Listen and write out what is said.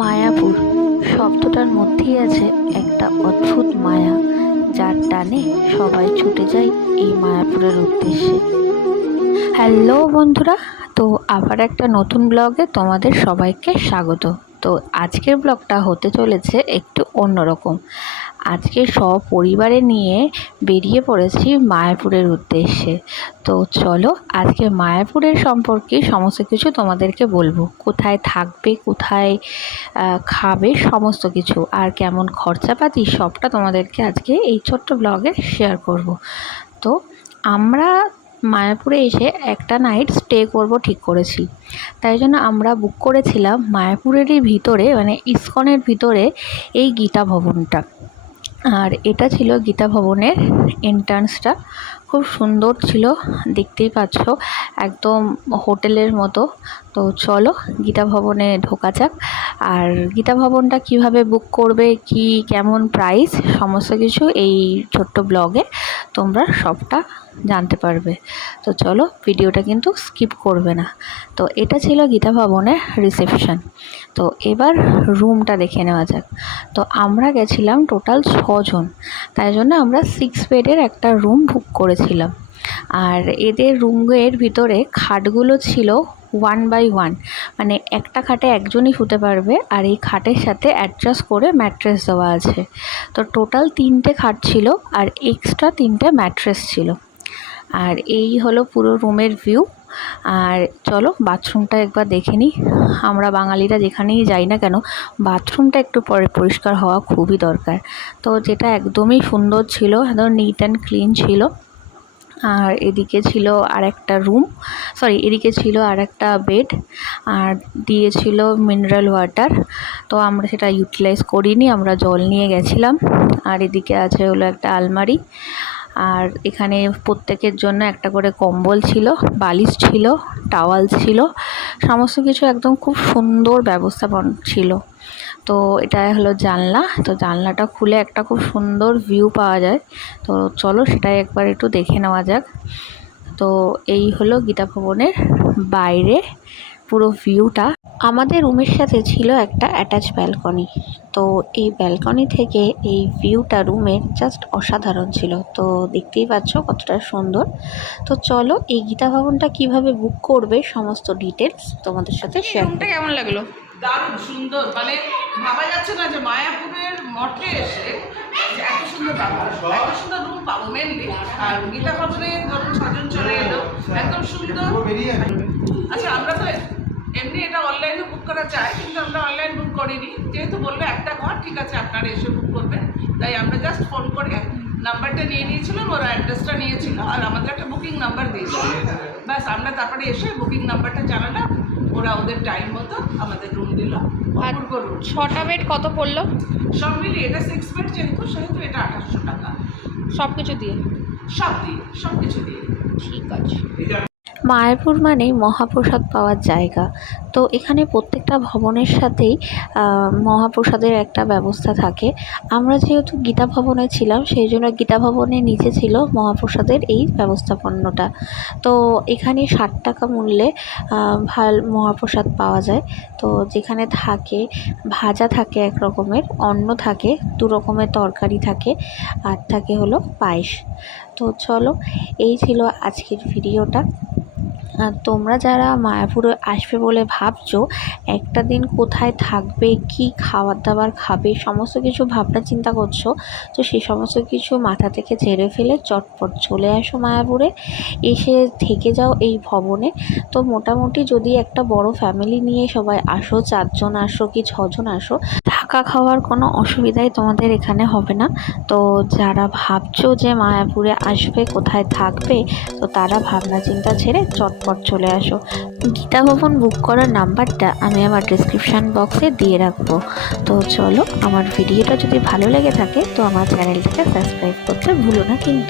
মায়াপুর শব্দটার মধ্যেই আছে একটা অদ্ভুত মায়া, যার টানে সবাই ছুটে যায় এই মায়াপুরের উদ্দেশ্যে। হ্যালো বন্ধুরা, তো আবার একটা নতুন ব্লগে তোমাদের সবাইকে স্বাগত। তো আজকের ব্লগটা হতে চলেছে একটু অন্যরকম। আজকে সপরিবারে নিয়ে বেরিয়ে পড়েছি মায়াপুরের উদ্দেশ্যে। তো চলো আজকে মায়াপুরের সম্পর্কে সমস্ত কিছু তোমাদেরকে বলবো, কোথায় থাকবে, কোথায় খাবে, সমস্ত কিছু, আর কেমন খরচাপাতি সবটা তোমাদেরকে আজকে এই ছোট্ট ব্লগে শেয়ার করব। তো আমরা মায়াপুরে এসে একটা নাইট স্টে করব ঠিক করেছি। তাই জন্য আমরা বুক করেছিলাম মায়াপুরেরই ভিতরে, মানে ইসকনের ভিতরে এই গীতা ভবনটা। আর এটা ছিল গীতা ভবনের এন্ট্রান্সটা। খুব সুন্দর ছিল, দেখতেই পাচ্ছ, একদম হোটেলের মতো। তো চলো গীতা ভবনে ঢোকা যাক। আর গীতা ভবনটা কিভাবে বুক করবে, কি কেমন প্রাইস, সমস্ত কিছু এই ছোট্ট ব্লগে তোমরা সবটা জানতে পারবে। তো চলো ভিডিওটা কিন্তু স্কিপ করবে না। তো এটা ছিল গীতা ভবনের রিসেপশন। তো এবার রুমটা দেখে নেওয়া যাক। তো আমরা গেছিলাম টোটাল 6 জন, তাই জন্য আমরা 6 বেডের একটা রুম বুক করেছিলাম। আর এদের রুমের ভিতরে খাটগুলো ছিল 1 বাই 1, মানে একটা খাটে একজনই শুতে পারবে, আর এই খাটের সাথে অ্যাডজাস্ট করে ম্যাট্রেস দেওয়া আছে। তো টোটাল 3টে খাট ছিল আর এক্সট্রা 3টে ম্যাট্রেস ছিল। আর এই হলো পুরো রুমের ভিউ। আর চলো বাথরুমটা একবার দেখে নিই। আমরা বাঙালিরা যেখানেই যাই না কেন, বাথরুমটা একটু পরিষ্কার হওয়া খুবই দরকার। তো যেটা একদমই সুন্দর ছিল, একদম নিট অ্যান্ড ক্লিন ছিল। আর এদিকে ছিল আর একটা রুম, এদিকে ছিল আর একটা বেড, আর দিয়েছিল মিনারেল ওয়াটার। তো আমরা সেটা ইউটিলাইজ করিনি, আমরা জল নিয়ে গেছিলাম। আর এদিকে আছে হলো একটা আলমারি। আর এখানে প্রত্যেকের জন্য একটা করে কম্বল ছিল, বালিশ ছিল, টাওয়াল ছিল, সমস্ত কিছু একদম খুব সুন্দর ব্যবস্থাপনা ছিল। তো এটা হলো জানলা। তো জানলাটা খুলে একটা খুব সুন্দর ভিউ পাওয়া যায়। তো চলো সেটাই একবার একটু দেখে নেওয়া যাক। তো এই হলো গীতা ভবনের বাইরে পুরো ভিউটা। আমাদের রুমের সাথে ছিল একটা অ্যাটাচ ব্যালকনি। তো এই ব্যালকনি থেকে এই ভিউটা রুমের জাস্ট অসাধারণ ছিল। তো দেখতেই পাচ্ছ কতটা সুন্দর। তো চলো এই গীতা ভবনটা কিভাবে বুক করবে সমস্ত ডিটেলস তোমাদের সাথে শেয়ার। রুমটা কেমন লাগলো? দারুণ সুন্দর, মানে ভাবা যাচ্ছে না যে মায়াপুরের মঠে এসে যে এত সুন্দর পাবো, এত সুন্দর রুম পাবো মেনলি। আর গীতা ভবনে ধরুন 6 জন চলে এলো, একদম সুন্দর। আচ্ছা আমরা তো এমনি এটা অনলাইনে বুক করা যায়, কিন্তু আমরা অনলাইন বুক করিনি, যেহেতু বললো একটা ঘর ঠিক আছে আপনারা এসে বুক করবেন, তাই আমরা জাস্ট ফোন করে নাম্বারটা নিয়ে নিয়েছিলাম, ওরা অ্যাড্রেসটা নিয়েছিল আর আমাদের একটা বুকিং নাম্বার দিয়েছিল। ব্যাস আমরা তারপরে এসে বুকিং নাম্বারটা জানালাম, ওরা ওদের টাইম মতো আমাদের রুম দিল। অপূর্ব রুম। 6টা বেড কত পড়লো? সব মিলিয়ে এটা 6 বেড, সেহেতু এটা 2800 টাকা। সব কিছু দিয়ে? সব দিয়ে, সব কিছু দিয়ে। ঠিক আছে। মায়াপুর মানেই মহাপ্রসাদ পাওয়ার জায়গা। তো এখানে প্রত্যেকটা ভবনের সাথেই মহাপ্রসাদের একটা ব্যবস্থা থাকে। আমরা যেহেতু গীতা ভবনে ছিলাম, সেই জন্য গীতা ভবনের নিচে ছিল মহাপ্রসাদের এই ব্যবস্থাপন্নটা। তো এখানে 60 টাকা মূল্যে মহাপ্রসাদ পাওয়া যায়। তো যেখানে থাকে ভাজা থাকে, এক রকমের অন্ন থাকে, 2 রকমের তরকারি থাকে, আর থাকে হলো পায়েস। তো চলো এই ছিল আজকের ভিডিওটা। আর তোমরা যারা মায়াপুরে আসবে বলে ভাবছো, একটা দিন কোথায় থাকবে, কি খাবার দাবার খাবে, সমস্ত কিছু ভাবনা চিন্তা করছো, তো সেই সমস্ত কিছু মাথা থেকে ঝেড়ে ফেলে চটপট চলে আসো মায়াপুরে, এসে থেকে যাও এই ভবনে। তো মোটামুটি যদি একটা বড় ফ্যামিলি নিয়ে সবাই আসো, 4 জন আসো কি 6 জন আসো, থাকা খাওয়ার কোনো অসুবিধাই তোমাদের এখানে হবে না। তো যারা ভাবছো যে মায়াপুরে আসবে, কোথায় থাকবে, তো তারা ভাবনা চিন্তা ছেড়ে চটপট চলে আসো। গীতা ভবন বুক করার নাম্বারটা আমি আমার ডেসক্রিপশান বক্সে দিয়ে রাখবো। তো চলো, আমার ভিডিওটা যদি ভালো লেগে থাকে তো আমার চ্যানেলটাকে সাবস্ক্রাইব করতে ভুলো না কিন্তু।